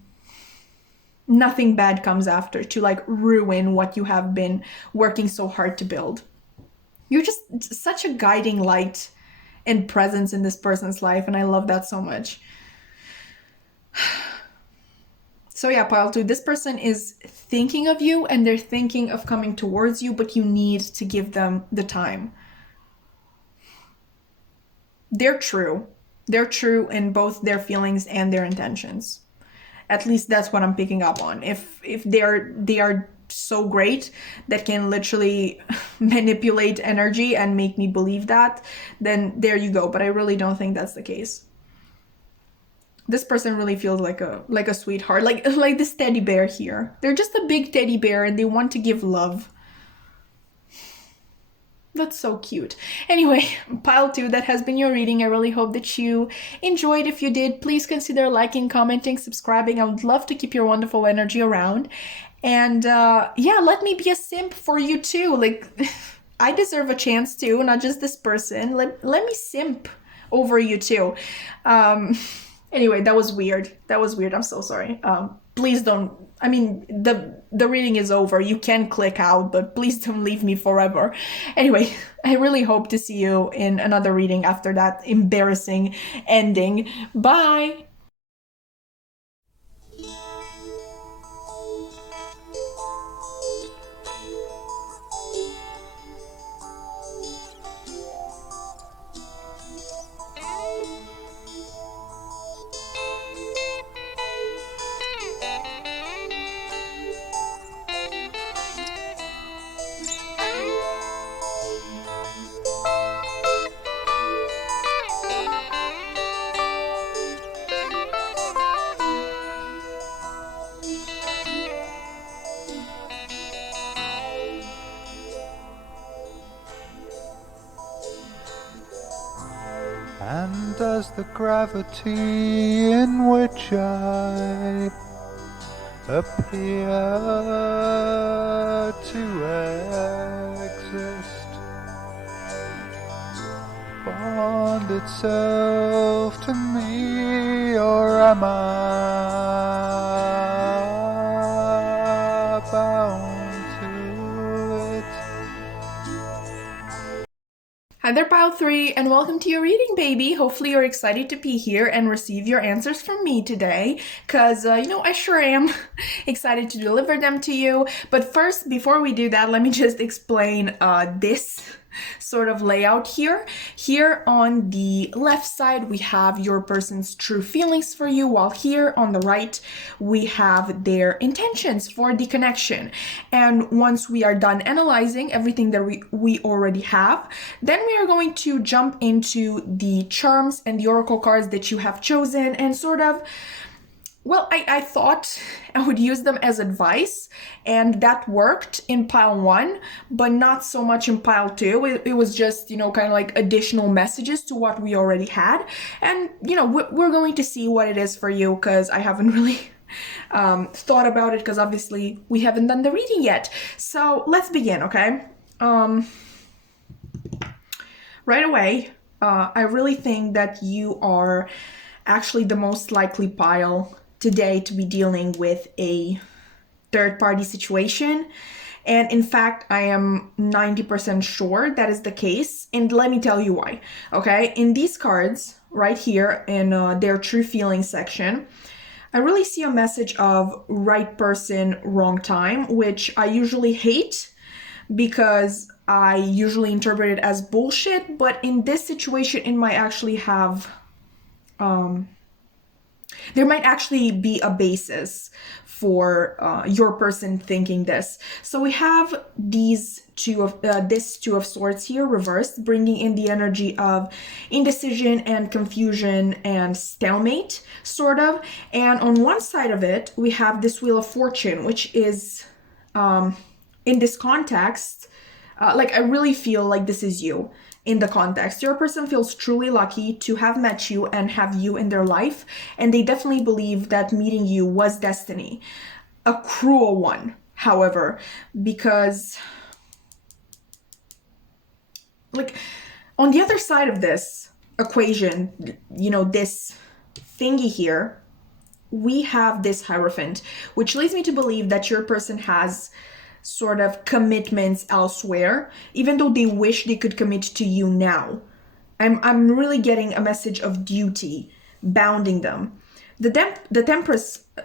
bad comes after to like ruin what you have been working so hard to build. You're just such a guiding light and presence in this person's life, and I love that so much. So yeah, pile 2, this person is thinking of you, and they're thinking of coming towards you, but you need to give them the time. They're true. They're true in both their feelings and their intentions. At least that's what I'm picking up on. If they are so great that can literally manipulate energy and make me believe that, then there you go. But I really don't think that's the case. This person really feels like a sweetheart, like this teddy bear here. They're just a big teddy bear, and they want to give love. That's so cute. Anyway, pile 2, that has been your reading. I really hope that you enjoyed. If you did, please consider liking, commenting, subscribing. I would love to keep your wonderful energy around. And yeah, let me be a simp for you too. Like, I deserve a chance too, not just this person. Let me simp over you too. Anyway, that was weird. I'm so sorry. Please don't, I mean, the reading is over. You can click out, but please don't leave me forever. Anyway, I really hope to see you in another reading after that embarrassing ending. Bye! And does the gravity in which I appear to exist bond itself to me, or am I Hi there, Pile 3, and welcome to your reading, baby. Hopefully you're excited to be here and receive your answers from me today, because, I sure am excited to deliver them to you. But first, before we do that, let me just explain this sort of layout here. Here on the left side, we have your person's true feelings for you, while here on the right, we have their intentions for the connection. And once we are done analyzing everything that we already have, then we are going to jump into the charms and the oracle cards that you have chosen and sort of, well, I thought I would use them as advice, and that worked in pile 1, but not so much in pile 2. It was just, kind of like additional messages to what we already had. And, we're going to see what it is for you, because I haven't really thought about it, because obviously we haven't done the reading yet. So let's begin, okay? Right away, I really think that you are actually the most likely pile today to be dealing with a third-party situation. And in fact, I am 90% sure that is the case. And let me tell you why, okay? In these cards, right here in their true feelings section, I really see a message of right person, wrong time, which I usually hate because I usually interpret it as bullshit. But in this situation, it might actually have... there might actually be a basis for your person thinking this. So we have this Two of Swords here reversed, bringing in the energy of indecision and confusion and stalemate, sort of. And on one side of it, we have this Wheel of Fortune, which is, in this context, I really feel like this is you. In the context, your person feels truly lucky to have met you and have you in their life, and they definitely believe that meeting you was destiny. A cruel one, however, because on the other side of this equation, this thingy here, we have this Hierophant, which leads me to believe that your person has sort of commitments elsewhere, even though they wish they could commit to you now. I'm really getting a message of duty bounding them. The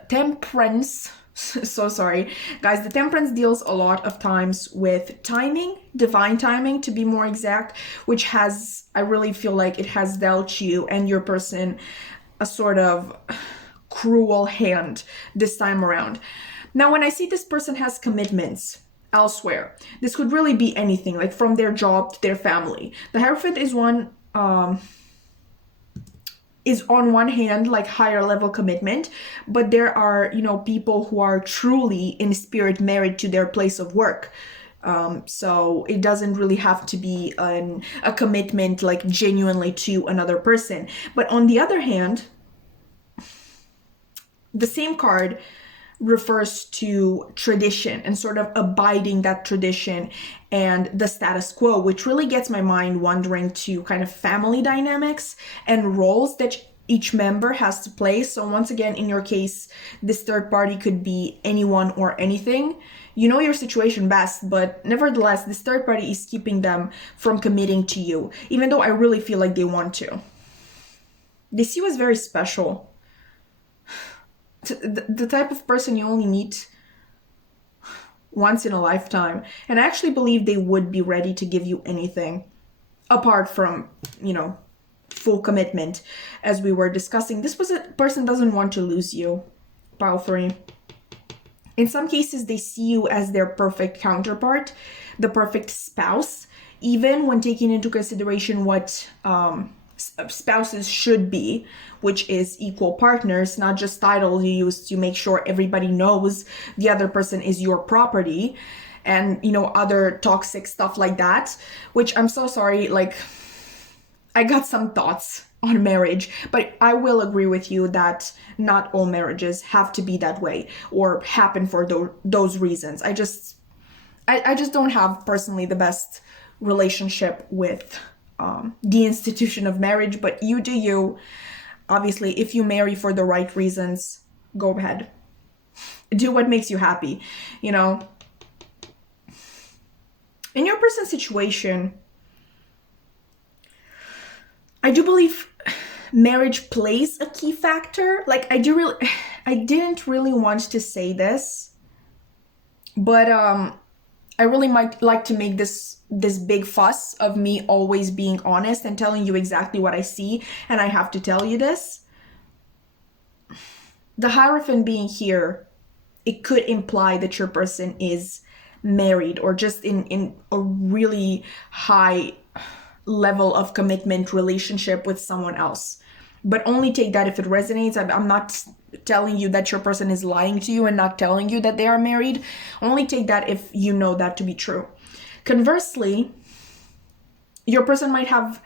temperance so sorry guys, the temperance deals a lot of times with timing, divine timing to be more exact, which has, I really feel like it has dealt you and your person a sort of cruel hand this time around. Now, when I see this person has commitments elsewhere, this could really be anything, like from their job to their family. The Hierophant is on one hand like higher level commitment, but there are, people who are truly in spirit married to their place of work. So it doesn't really have to be a commitment like genuinely to another person. But on the other hand, the same card refers to tradition and sort of abiding that tradition and the status quo, which really gets my mind wandering to kind of family dynamics and roles that each member has to play. So once again, in your case, this third party could be anyone or anything. You know your situation best, but nevertheless, this third party is keeping them from committing to you, even though I really feel like they want to. They see you as very special. The type of person you only meet once in a lifetime. And I actually believe they would be ready to give you anything apart from, full commitment. As we were discussing, this person doesn't want to lose you, pile 3. In some cases, they see you as their perfect counterpart, the perfect spouse, even when taking into consideration what spouses should be, which is equal partners, not just titles you use to make sure everybody knows the other person is your property, and other toxic stuff like that, which I'm so sorry, I got some thoughts on marriage, but I will agree with you that not all marriages have to be that way or happen for those reasons. I just don't have personally the best relationship with the institution of marriage, but you do you. Obviously, if you marry for the right reasons, go ahead. Do what makes you happy, In your person's situation, I do believe marriage plays a key factor. Like I didn't really want to say this, but I really might like to make this big fuss of me always being honest and telling you exactly what I see, and I have to tell you this. The Hierophant being here, it could imply that your person is married or just in a really high level of commitment relationship with someone else. But only take that if it resonates. I'm not telling you that your person is lying to you and not telling you that they are married. Only take that if you know that to be true. Conversely, your person might have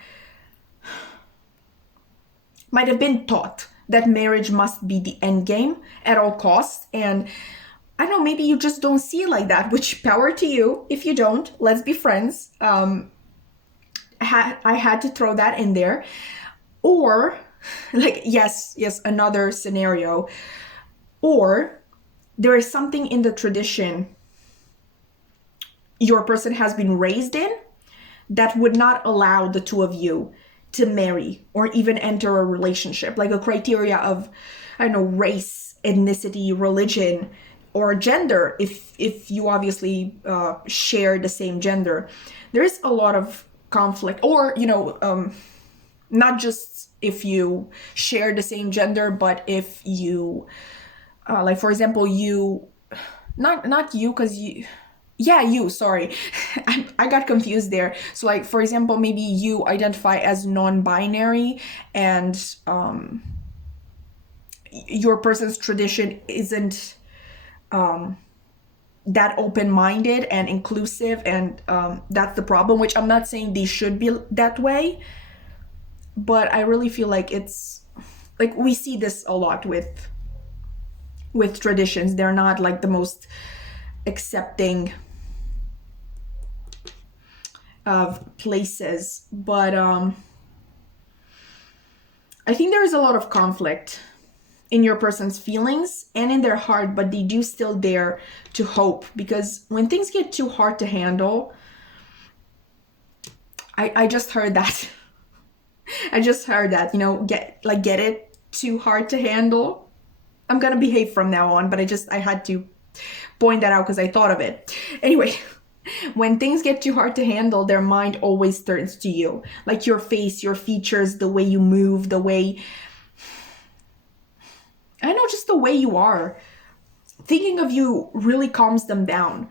been taught that marriage must be the end game at all costs, and I don't know, maybe you just don't see it like that, which power to you. If you don't, let's be friends. I had to throw that in there. Or, like, yes, another scenario. Or there is something in the tradition your person has been raised in that would not allow the two of you to marry or even enter a relationship, like a criteria of, I don't know, race, ethnicity, religion, or gender, if you obviously share the same gender. There is a lot of conflict, or not just if you share the same gender, but if you like, for example, you not you, because you, sorry. I got confused there. So, like, for example, maybe you identify as non-binary, and your person's tradition isn't that open-minded and inclusive, and that's the problem, which I'm not saying they should be that way, but I really feel like it's like we see this a lot with traditions. They're not like the most accepting of places, but I think there is a lot of conflict in your person's feelings and in their heart, but they do still dare to hope, because when things get too hard to handle, I just heard that. I just heard that, get it too hard to handle. I'm gonna behave from now on, but I had to point that out because I thought of it. Anyway, when things get too hard to handle, their mind always turns to you. Like your face, your features, the way you move, the way, I know, just the way you are. Thinking of you really calms them down.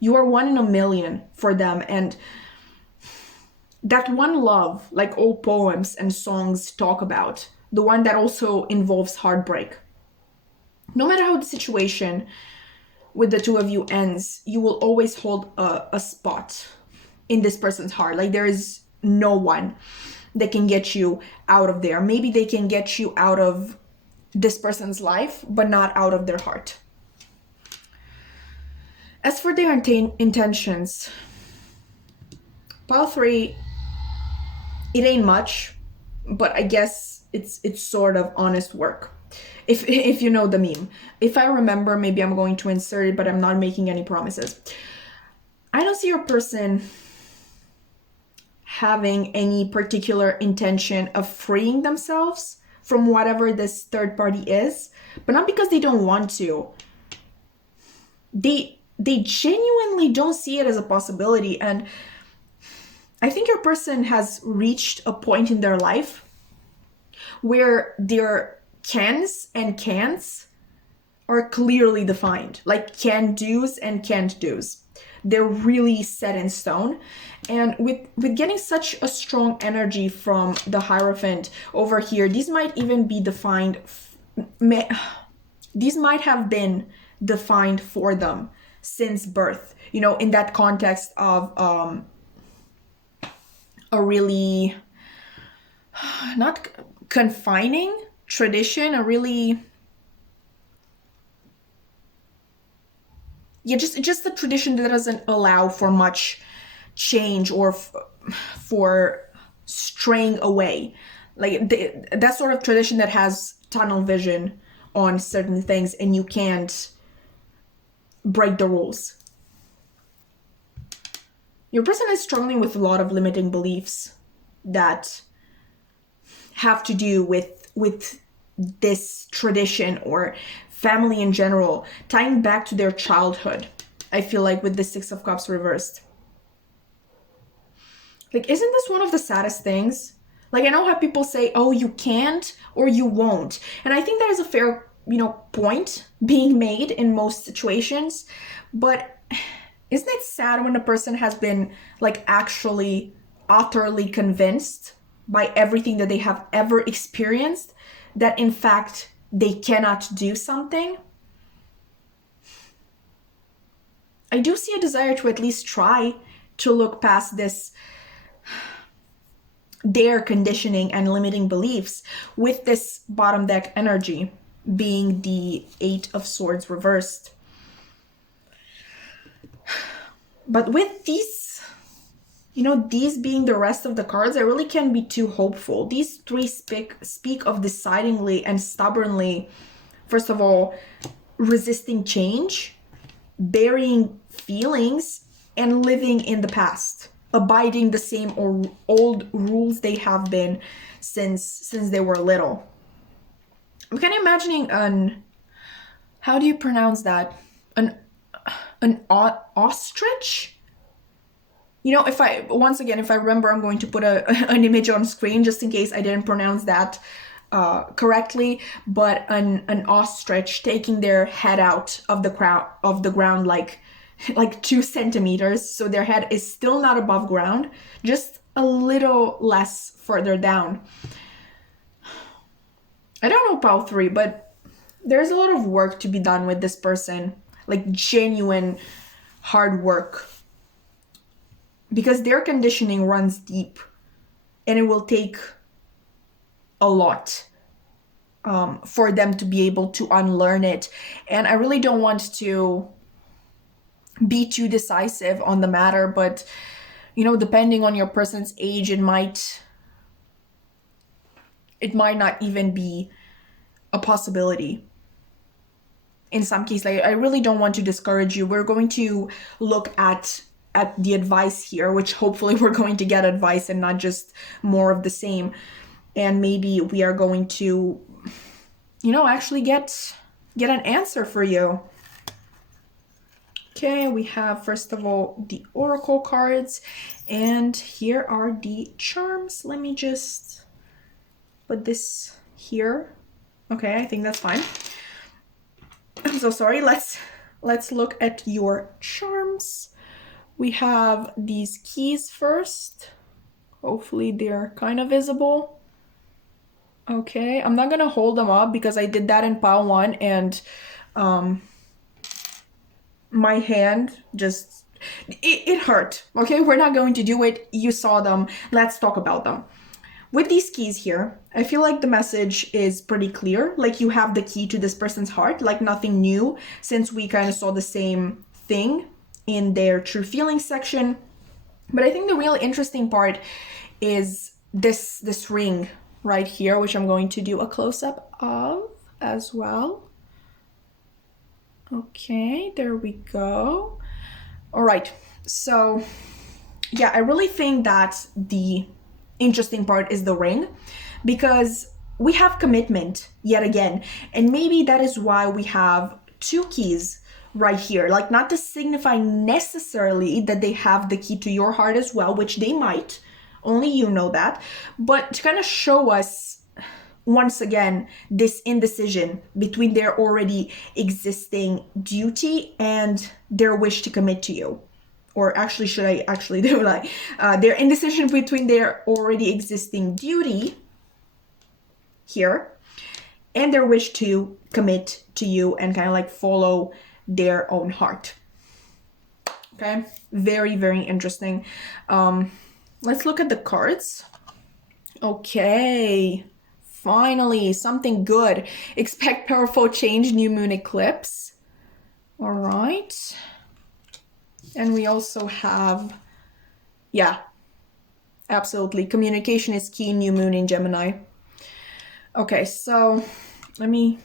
You are one in a million for them, and that one love, like all poems and songs talk about, the one that also involves heartbreak. No matter how the situation with the two of you ends, you will always hold a spot in this person's heart. Like, there is no one that can get you out of there. Maybe they can get you out of this person's life, but not out of their heart. As for their intentions, pile 3, it ain't much, but I guess it's sort of honest work. If you know the meme. If I remember, maybe I'm going to insert it, but I'm not making any promises. I don't see your person having any particular intention of freeing themselves from whatever this third party is, but not because they don't want to. They genuinely don't see it as a possibility, and I think your person has reached a point in their life where their cans and can'ts are clearly defined, like can do's and can't do's. They're really set in stone. And with getting such a strong energy from the Hierophant over here, these might even be defined, these might have been defined for them since birth, in that context of a really not confining tradition, a really just a tradition that doesn't allow for much change or for straying away, like that sort of tradition that has tunnel vision on certain things and you can't break the rules. Your person is struggling with a lot of limiting beliefs that have to do with this tradition or family in general, tying back to their childhood. I feel like with the Six of Cups reversed. Like, isn't this one of the saddest things? Like, I know how people say, oh, you can't or you won't. And I think there's a fair, point being made in most situations. But isn't it sad when a person has been, like, actually utterly convinced by everything that they have ever experienced that, in fact, they cannot do something? I do see a desire to at least try to look past this, their conditioning and limiting beliefs, with this bottom deck energy being the Eight of Swords reversed. But with these, these being the rest of the cards, I really can't be too hopeful. These three speak of decidingly and stubbornly, first of all, resisting change, burying feelings, and living in the past, abiding the same or old rules they have been since they were little. I'm kind of imagining how do you pronounce that? An ostrich? If I remember, I'm going to put an image on screen just in case I didn't pronounce that correctly, but an ostrich taking their head out of the ground like 2 centimeters, so their head is still not above ground, just a little less further down. I don't know about 3, but there's a lot of work to be done with this person, like genuine hard work, because their conditioning runs deep and it will take a lot for them to be able to unlearn it. And I really don't want to be too decisive on the matter, but depending on your person's age, it might not even be a possibility. In some cases, like, I really don't want to discourage you. We're going to look at the advice here, which hopefully we're going to get advice and not just more of the same. And maybe we are going to, actually get an answer for you. Okay, we have, first of all, the oracle cards, and here are the charms. Let me just put this here. Okay, I think that's fine. I'm so sorry. Let's look at your charms. We have these keys first. Hopefully they're kind of visible. Okay, I'm not gonna hold them up because I did that in pile 1 and my hand just, it hurt. Okay, we're not going to do it. You saw them. Let's talk about them. With these keys here, I feel like the message is pretty clear. Like, you have the key to this person's heart, like nothing new, since we kind of saw the same thing in their true feelings section. But I think the real interesting part is this ring right here, which I'm going to do a close-up of as well. Okay, there we go. All right, so yeah, I really think that the interesting part is the ring, because we have commitment yet again, and maybe that is why we have 2 keys right here, like not to signify necessarily that they have the key to your heart as well, which they might, only you know that, but to kind of show us once again this indecision between their already existing duty and their wish to commit to you. Or actually, should I actually do like their indecision between their already existing duty here and their wish to commit to you and kind of like follow their own heart. Okay, very, very interesting. Let's look at the cards. Okay, finally, something good. Expect powerful change, new moon eclipse. All right. And we also have, yeah, absolutely. Communication is key, new moon in Gemini. Okay, so let me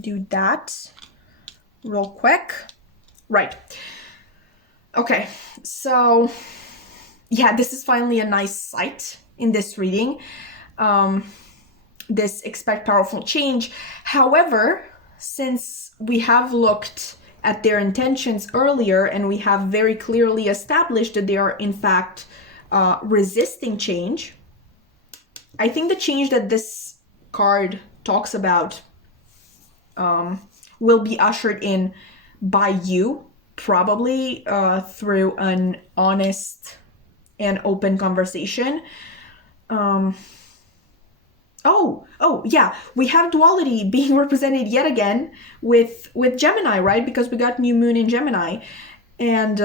do that real quick. Right. Okay, so yeah, this is finally a nice sight in this reading, this expect powerful change. However, since we have looked at their intentions earlier and we have very clearly established that they are in fact resisting change, I think the change that this card talks about will be ushered in by you, probably through an honest and open conversation. Oh yeah, we have duality being represented yet again with Gemini, right? Because we got new moon in Gemini, and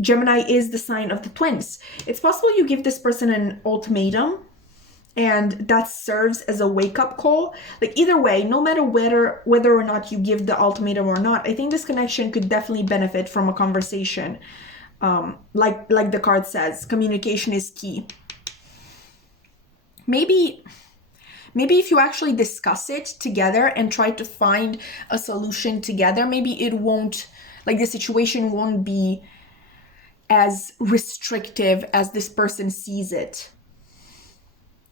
Gemini is the sign of the twins. It's possible you give this person an ultimatum, and that serves as a wake-up call. Like, either way, no matter whether or not you give the ultimatum or not, I think this connection could definitely benefit from a conversation. Like the card says, communication is key. Maybe if you actually discuss it together and try to find a solution together, maybe it won't, like, the situation won't be as restrictive as this person sees it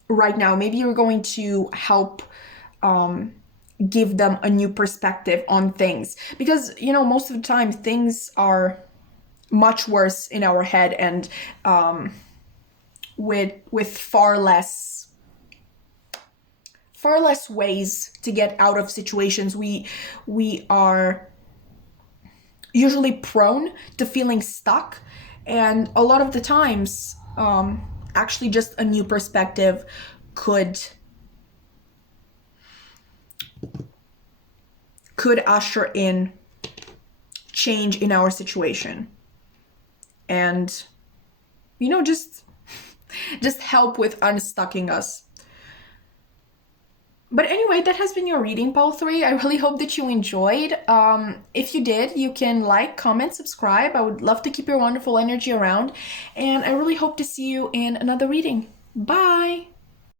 right now. Maybe you're going to help give them a new perspective on things, because, you know, most of the time things are much worse in our head, and with far less ways to get out of situations. We are usually prone to feeling stuck, and a lot of the times actually just a new perspective could usher in change in our situation, and, you know, just help with unstucking us. But anyway, that has been your reading, Pole 3. I really hope that you enjoyed. If you did, you can like, comment, subscribe. I would love to keep your wonderful energy around. And I really hope to see you in another reading. Bye!